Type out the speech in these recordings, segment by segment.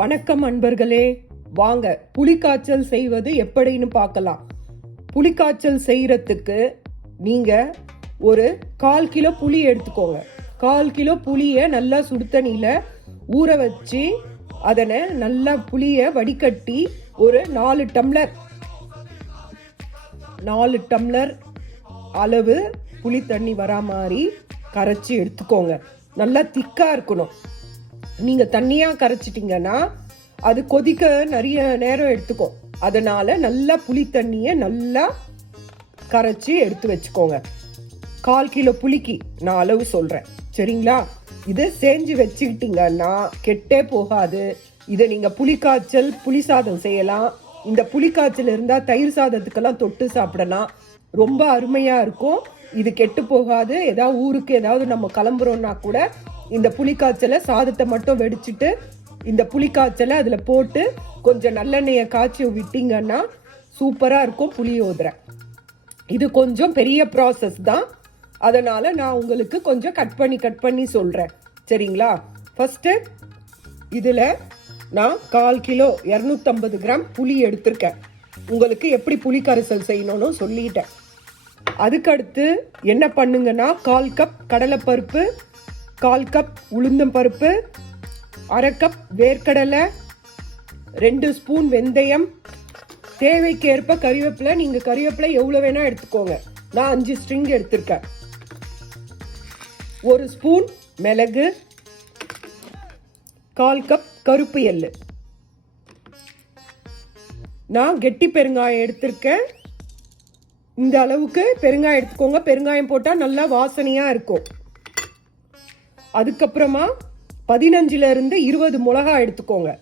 வணக்கம் அன்பர்களே. வாங்க புலிக்காய்ச்சல் செய்வது எப்படின்னு பார்க்கலாம். புலிக்காய்ச்சல் செய்கிறதுக்கு நீங்கள் ஒரு கால் கிலோ புளி எடுத்துக்கோங்க. கால் கிலோ புளியை நல்லா சுடுதண்ணியில ஊற வச்சு அதனை நல்லா புளியை வடிகட்டி ஒரு நாலு டம்ளர் நாலு டம்ளர் அளவு புளி தண்ணி வரா மாதிரி கரைச்சி எடுத்துக்கோங்க. நல்லா திக்காக இருக்கணும். நீங்கள் தண்ணியாக கரைச்சிட்டிங்கன்னா அது கொதிக்க நிறைய நேரம் எடுத்துக்கும். அதனால் நல்லா புளி தண்ணியை நல்லா கரைச்சி எடுத்து வச்சுக்கோங்க. கால் கிலோ புளிக்கு நான் அளவு சொல்கிறேன் சரிங்களா? இதை செஞ்சு வச்சுக்கிட்டிங்கன்னா கெட்டே போகாது. இதை நீங்கள் புளிக்காய்ச்சல் புளி சாதம் செய்யலாம். இந்த புளிக்காய்ச்சல் இருந்தால் தயிர் சாதத்துக்கெல்லாம் தொட்டு சாப்பிடலாம். ரொம்ப அருமையாக இருக்கும். இது கெட்டு போகாது. ஏதாவது ஊருக்கு ஏதாவது நம்ம கிளம்புறோன்னா கூட இந்த புளிக்காய்ச்சலை சாதத்தை மட்டும் வெடிச்சிட்டு இந்த புளிக்காய்ச்சலை அதில் போட்டு கொஞ்சம் நல்லெண்ணெயை காய்ச்சி விட்டிங்கன்னா சூப்பராக இருக்கும் புளியோதரை இது கொஞ்சம் பெரிய ப்ராசஸ் தான். அதனால நான் உங்களுக்கு கொஞ்சம் கட் பண்ணி கட் பண்ணி சொல்கிறேன் சரிங்களா? ஃபஸ்ட்டு இதில் நான் கால் கிலோ இரநூத்தம்பது கிராம் புளி எடுத்திருக்கேன். உங்களுக்கு எப்படி புளி கரைசல் செய்யணும்னு சொல்லிட்டேன். அதுக்கடுத்து என்ன பண்ணுங்கன்னா கால் கப் கடலைப்பருப்பு கால் கப் உளுந்தம் பருப்பு அரை கப் வேர்க்கடலை ரெண்டு ஸ்பூன் வெந்தயம். தேவைக்கேற்ப கறிவேப்பிலை நீங்கள் கறிவேப்பிலை எவ்வளோ வேணால் எடுத்துக்கோங்க. நான் அஞ்சு ஸ்ட்ரிங் எடுத்திருக்கேன். ஒரு ஸ்பூன் மிளகு கால் கப் கருப்பு எள்ளு. நான் கெட்டி பெருங்காயம் எடுத்திருக்கேன். இந்த அளவுக்கு பெருங்காயம் எடுத்துக்கோங்க. பெருங்காயம் போட்டால் நல்லா வாசனையாக இருக்கும். அதுக்கப்புறமா பதினஞ்சுல இருந்து இருபது மிளகா எடுத்துக்கோங்க.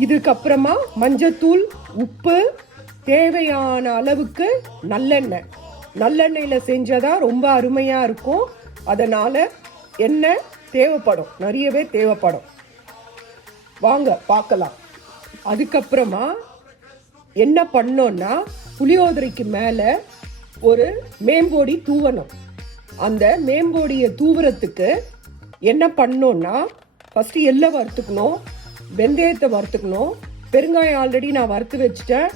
இதுக்கப்புறமா மஞ்சத்தூள் உப்பு தேவையான அளவுக்கு நல்லெண்ணெய். நல்லெண்ணெயில் செஞ்சதா ரொம்ப அருமையாக இருக்கும். அதனால் எண்ணெய் தேவைப்படும்? நிறையவே தேவைப்படும். வாங்க பார்க்கலாம். அதுக்கப்புறமா என்ன பண்ணோன்னா புளியோதரைக்கு மேலே ஒரு மேம்போடி தூவணும். அந்த மேம்போடியை தூவரத்துக்கு என்ன பண்ணோம்னா ஃபஸ்ட்டு எள்ளை வறுத்துக்கணும் வெந்தயத்தை வறுத்துக்கணும். பெருங்காயம் ஆல்ரெடி நான் வறுத்து வச்சுட்டேன்.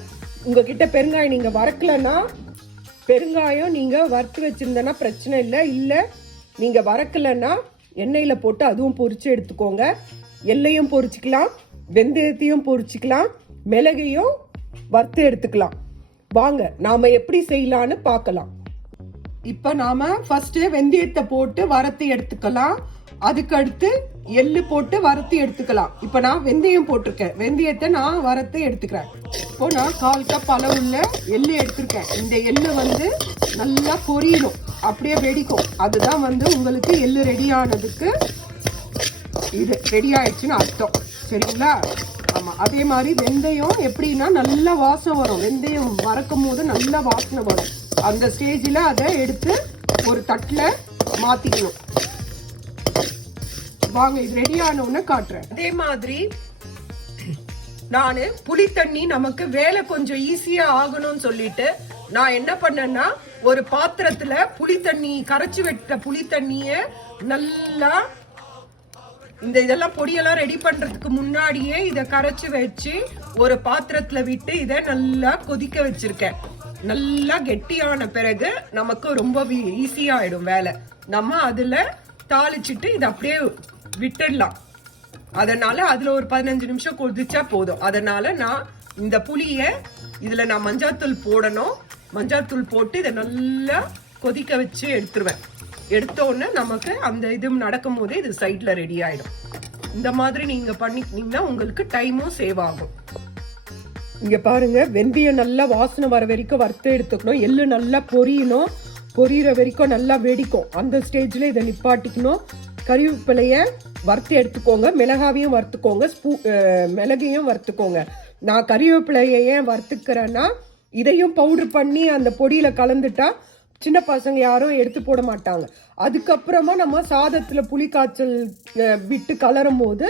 உங்ககிட்ட பெருங்காயம் நீங்கள் வறுக்கலன்னா பெருங்காயம் நீங்கள் வறுத்து வச்சுருந்தேன்னா பிரச்சனை இல்லை. இல்லை நீங்கள் வறக்கலைன்னா எண்ணெயில் போட்டு அதுவும் பொறிச்சு எடுத்துக்கோங்க. எல்லையும் பொறிச்சிக்கலாம் வெந்தயத்தையும் பொறிச்சிக்கலாம் மிளகையும் வறுத்து எடுத்துக்கலாம். வாங்க நாம் எப்படி செய்யலான்னு பார்க்கலாம். இப்போ நாம ஃபர்ஸ்ட் வெந்தயத்தை போட்டு வறுத்து எடுத்துக்கலாம். அதுக்கு அடுத்து எள்ளு போட்டு வறுத்து எடுத்துக்கலாம். இப்ப நான் வெந்தயம் போட்டிருக்கேன். வெந்தயத்தை நான் வரத்தை எடுத்துக்கிறேன். இப்போ நான் கால் கப் அளவுள்ள எள்ளு எடுத்திருக்கேன். இந்த எள்ளு வந்து நல்லா பொரியணும். அப்படியே வெடிக்கும். அதுதான் வந்து உங்களுக்கு எள்ளு ரெடி ஆனதுக்கு இது ரெடி ஆயிடுச்சுன்னு அர்த்தம். சரிங்களா? ஆமா. அதே மாதிரி வெந்தயம் எப்படின்னா நல்ல வாசம் வரும். வெந்தயம் வறக்கும் போது நல்ல வாசனை வரும். அந்த ஸ்டேஜில் அதை எடுத்து ஒரு தட்டில் மாத்திக்கணும். வாங்க இது ரெடி ஆனவுடனே காட்டுறேன். அதே மாதிரி நானு புளி தண்ணி நமக்கு வேலை கொஞ்சம் ஈஸியா ஆகணும்னு சொல்லிட்டு நான் என்ன பண்ணேன்னா ஒரு பாத்திரத்துல புளி தண்ணி கரைச்சு வெட்ட புளி தண்ணிய நல்லா இந்த இதெல்லாம் பொடியெல்லாம் ரெடி பண்றதுக்கு முன்னாடியே இதை கரைச்சு வச்சு ஒரு பாத்திரத்துல விட்டு இதை நல்லா கொதிக்க வச்சிருக்கேன். நல்லா கெட்டியான பிறகு நமக்கு ரொம்ப ஈஸியா ஆயிடும் வேலை. நம்ம அதுல தாளிச்சிட்டு இதை அப்படியே விட்டுடலாம். அதனால அதுல ஒரு பதினஞ்சு நிமிஷம் கொதிச்சா போதும். அதனால நான் இந்த புளிய இதுல நான் மஞ்சாத்தூள் போடணும். மஞ்சாத்தூள் போட்டு இதை நல்லா கொதிக்க வச்சு எடுத்துருவேன். எடுத்தோடனே நமக்கு அந்த இது நடக்கும் போதே இது சைட்ல ரெடி ஆயிடும். இந்த மாதிரி நீங்க பண்ணிக்கிட்டீங்கன்னா உங்களுக்கு டைமும் சேவ் ஆகும். இங்க பாருங்க வெந்தயம் நல்லா வாசனை வர வரைக்கும் வறுத்து எடுத்துக்கணும். எள்ளு நல்லா பொரியணும். பொரியிற வரைக்கும் நல்லா வெடிக்கும். அந்த ஸ்டேஜ்ல இதை நிப்பாட்டிக்கணும். கறிவேப்பிலைய வறுத்து எடுத்துக்கோங்க. மிளகாவையும் வறுத்துக்கோங்க. ஸ்பூ மிளகையும் வறுத்துக்கோங்க. நான் கறிவேப்பிலையை ஏன் வறுத்துக்கிறேன்னா இதையும் பவுடர் பண்ணி அந்த பொடியில கலந்துட்டா சின்ன பசங்க யாரும் எடுத்து போட மாட்டாங்க. அதுக்கப்புறமா நம்ம சாதத்துல புளி காய்ச்சல் விட்டு கலரும் போது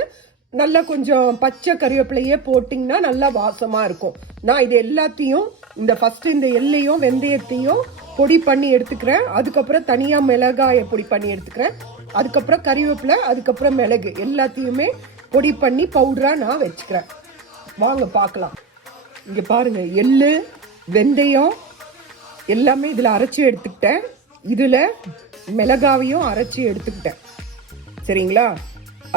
நல்லா கொஞ்சம் பச்சை கறிவேப்பிலையே போட்டிங்கன்னா நல்லா வாசமாக இருக்கும். நான் இது எல்லாத்தையும் இந்த ஃபஸ்ட்டு இந்த எள்ளையும் வெந்தயத்தையும் பொடி பண்ணி எடுத்துக்கிறேன். அதுக்கப்புறம் தனியாக மிளகாயை பொடி பண்ணி எடுத்துக்கிறேன். அதுக்கப்புறம் கறிவேப்பிலை அதுக்கப்புறம் மிளகு எல்லாத்தையுமே பொடி பண்ணி பவுடராக நான் வச்சுக்கிறேன். வாங்க பார்க்கலாம். இங்கே பாருங்கள் எள்ளு வெந்தயம் எல்லாமே இதில் அரைச்சி எடுத்துக்கிட்டேன். இதில் மிளகாவையும் அரைச்சி எடுத்துக்கிட்டேன். சரிங்களா?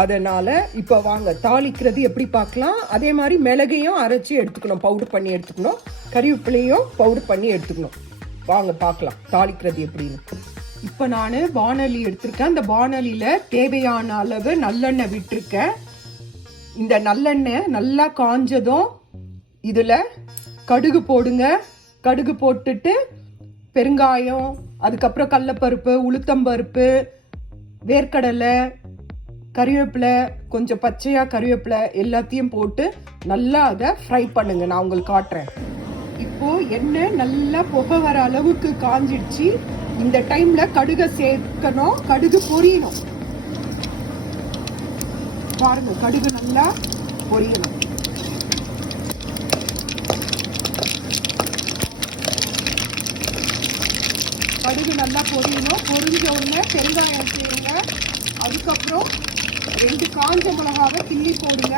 அதனால் இப்போ வாங்க தாளிக்கிறது எப்படி பார்க்கலாம்? அதே மாதிரி மிளகையும் அரைச்சி எடுத்துக்கணும் பவுடர் பண்ணி எடுத்துக்கணும். கறிவேப்பிலையும் பவுடர் பண்ணி எடுத்துக்கணும். வாங்க பார்க்கலாம் தாளிக்கிறது எப்படின்னு. இப்போ நான் வானொலி எடுத்திருக்கேன். அந்த வானொலியில் தேவையான அளவு நல்லெண்ணெய் விட்டிருக்கேன். இந்த நல்லெண்ணெய் நல்லா காஞ்சதும் இதில் கடுகு போடுங்க. கடுகு போட்டுட்டு பெருங்காயம் அதுக்கப்புறம் கடலப்பருப்பு உளுத்தம்பருப்பு வேர்க்கடலை கறிவேப்பிலை கொஞ்சம் பச்சையாக கறிவேப்பிலை எல்லாத்தையும் போட்டு நல்லா அதை ஃப்ரை பண்ணுங்க. நான் உங்களுக்கு காட்டுறேன். இப்போ எண்ணெய் நல்லா புகை வர அளவுக்கு காஞ்சிடுச்சு. இந்த டைம்ல கடுகை சேர்க்கணும். கடுகு பொரியணும். பாருங்க கடுகு நல்லா பொரியணும். கடுகு நல்லா பொரியணும். பொரிஞ்ச உடனே பெருங்காயம் செய்யுங்க அதுக்கப்புறம் ரெண்டு காஞ்ச மிளகாவை கிள்ளி போடுங்க.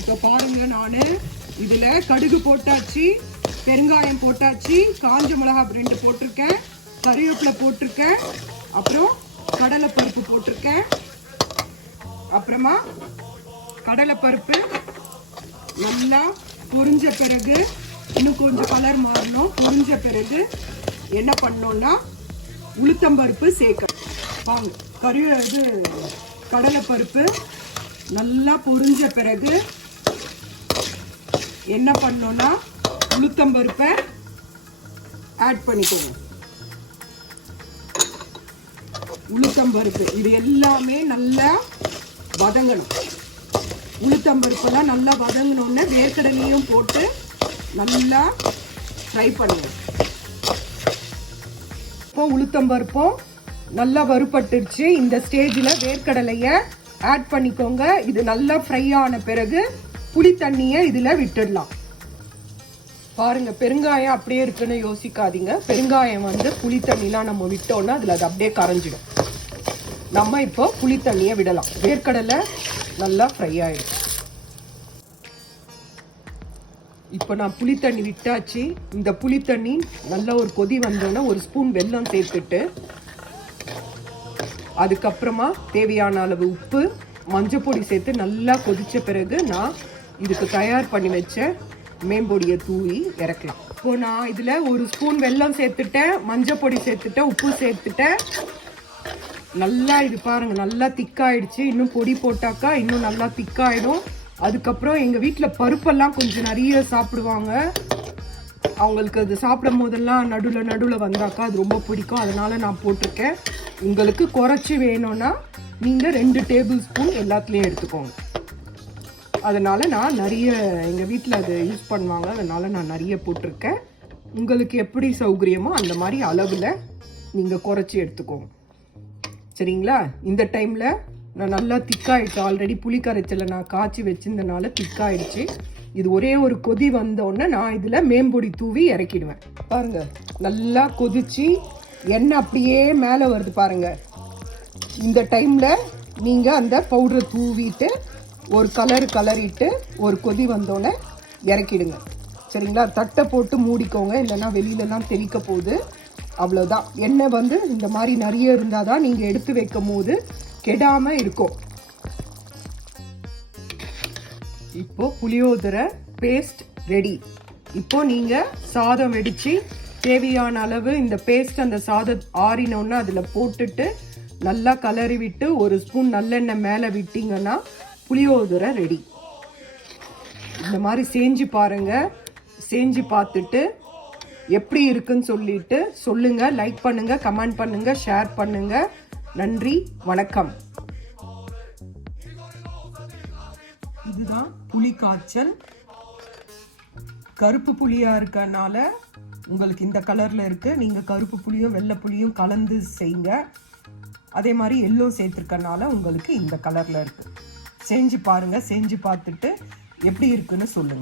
இப்போ பாருங்க நான். இதில் கடுகு போட்டாச்சு பெருங்காயம் போட்டாச்சு காஞ்ச மிளகா ரெண்டு போட்டிருக்கேன் கருவேப்பிலை போட்டிருக்கேன் அப்புறம் கடலைப்பருப்பு போட்டிருக்கேன். அப்புறமா கடலைப்பருப்பு நல்லா பொரிஞ்ச பிறகு இன்னும் கொஞ்சம் கலர் மாறணும் பொரிஞ்ச பிறகு என்ன பண்ணோன்னா உளுத்தம்பருப்பு சேர்க்க வாங்க. கறி இது கடலைப்பருப்பு. நல்லா பொரிஞ்ச பிறகு என்ன பண்ணோம்னா உளுத்தம்பருப்பை ஆட் பண்ணிக்கோங்க. உளுத்தம்பருப்பு இது எல்லாமே நல்லா வதங்கணும். உளுத்தம்பருப்பெல்லாம் நல்லா வதங்கினோடனே வேர்க்கடலையும் போட்டு நல்லா ஃப்ரை பண்ணுவோம் இப்போ உளுத்தம்பருப்பும் நல்லா வறுபட்டுருச்சு. இந்த ஸ்டேஜில் வேர்க்கடலையை ஆட் பண்ணிக்கோங்க. இது நல்லா ஃப்ரை ஆன பிறகு புளி தண்ணியை இதில் விட்டுடலாம். பாருங்கள் பெருங்காயம் அப்படியே இருக்குன்னு யோசிக்காதீங்க. பெருங்காயம் வந்து புளி தண்ணிலாம் நம்ம விட்டோன்னா அதில் அது அப்படியே கரைஞ்சிடும். நம்ம இப்போ புளி தண்ணியை விடலாம். வேர்க்கடலை நல்லா ஃப்ரை ஆயிடும். இப்போ நான் புளி தண்ணி விட்டாச்சு. இந்த புளி தண்ணி நல்ல ஒரு கொதி வந்தோன்னே ஒரு ஸ்பூன் வெல்லம் சேர்த்துட்டு அதுக்கப்புறமா தேவையான அளவு உப்பு மஞ்சள் பொடி சேர்த்து நல்லா கொதித்த பிறகு நான் இதுக்கு தயார் பண்ணி வச்ச மேம்பொடியை தூவி இறக்கலாம். இப்போ நான் இதில் ஒரு ஸ்பூன் வெல்லம் சேர்த்துட்டேன் மஞ்சள் பொடி சேர்த்துட்டேன் உப்பு சேர்த்துட்டேன். நல்லா இது பாருங்கள் நல்லா திக்காயிடுச்சு. இன்னும் பொடி போட்டாக்கா இன்னும் நல்லா திக்காயிடும். அதுக்கப்புறம் எங்கள் வீட்டில் பருப்பெல்லாம் கொஞ்சம் நிறைய சாப்பிடுவாங்க. அவங்களுக்கு அது சாப்பிடும் போதெல்லாம் நடுவில் நடுவில் வந்தாக்கா அது ரொம்ப பிடிக்கும். அதனால் நான் போட்டிருக்கேன். உங்களுக்கு குறைச்சி வேணும்னா நீங்கள் ரெண்டு டேபிள் ஸ்பூன் எல்லாத்துலேயும் எடுத்துக்கோங்க. அதனால் நான் நிறைய எங்கள் வீட்டில் அதை யூஸ் பண்ணுவாங்க. அதனால் நான் நிறைய போட்டிருக்கேன். உங்களுக்கு எப்படி சௌகரியமோ அந்த மாதிரி அளவில் நீங்கள் குறைச்சி எடுத்துக்கோங்க. சரிங்களா? இந்த டைமில் நான் நல்லா திக்காயிடுச்சு ஆல்ரெடி புளி கரைச்சலை நான் காய்ச்சி வச்சிருந்தனால திக்காயிடுச்சு. இது ஒரே ஒரு கொதி வந்தோடனே நான் இதில் மேம்பொடி தூவி இறக்கிடுவேன். பாருங்க நல்லா கொதிச்சு எண்ணெய் அப்படியே மேலே வருது பாருங்க. இந்த டைமில் நீங்கள் அந்த பவுடரை தூவிட்டு ஒரு கலர் கலரிட்டு ஒரு கொதி வந்தோடனே இறக்கிடுங்க. சரிங்களா? தட்டை போட்டு மூடிக்கோங்க இல்லைன்னா வெளியிலலாம் தெளிக்க போகுது. அவ்வளோதான் எண்ணெய் வந்து இந்த மாதிரி நிறைய இருந்தால் தான் நீங்கள் எடுத்து வைக்கும் போது கெடாமல் இருக்கும். இப்போ புளியோதரை பேஸ்ட் ரெடி இப்போ நீங்கள் சாதம் வெடித்து தேவையான அளவு இந்த பேஸ்ட் அந்த சாதம் ஆறினோன்னு அதில் போட்டுட்டு நல்லா கலரி விட்டு ஒரு ஸ்பூன் நல்லெண்ணெய் மேலே விட்டிங்கன்னா புளியோதரை ரெடி இந்த மாதிரி செஞ்சு பாருங்க. செஞ்சு பார்த்துட்டு எப்படி இருக்குன்னு சொல்லிட்டு சொல்லுங்க லைக் பண்ணுங்க கமெண்ட் பண்ணுங்க ஷேர் பண்ணுங்க. நன்றி வணக்கம். இதுதான் புளி காய்ச்சல் கருப்பு புளியாக இருக்கனால உங்களுக்கு இந்த கலரில் இருக்குது நீங்கள் கருப்பு புளியும் வெள்ளை புளியும் கலந்து செய்யுங்க அதே மாதிரி எல்லோ சேர்த்துருக்கனால உங்களுக்கு இந்த கலரில் இருக்குது செஞ்சு பாருங்கள் செஞ்சு பார்த்துட்டு எப்படி இருக்குன்னு சொல்லுங்கள்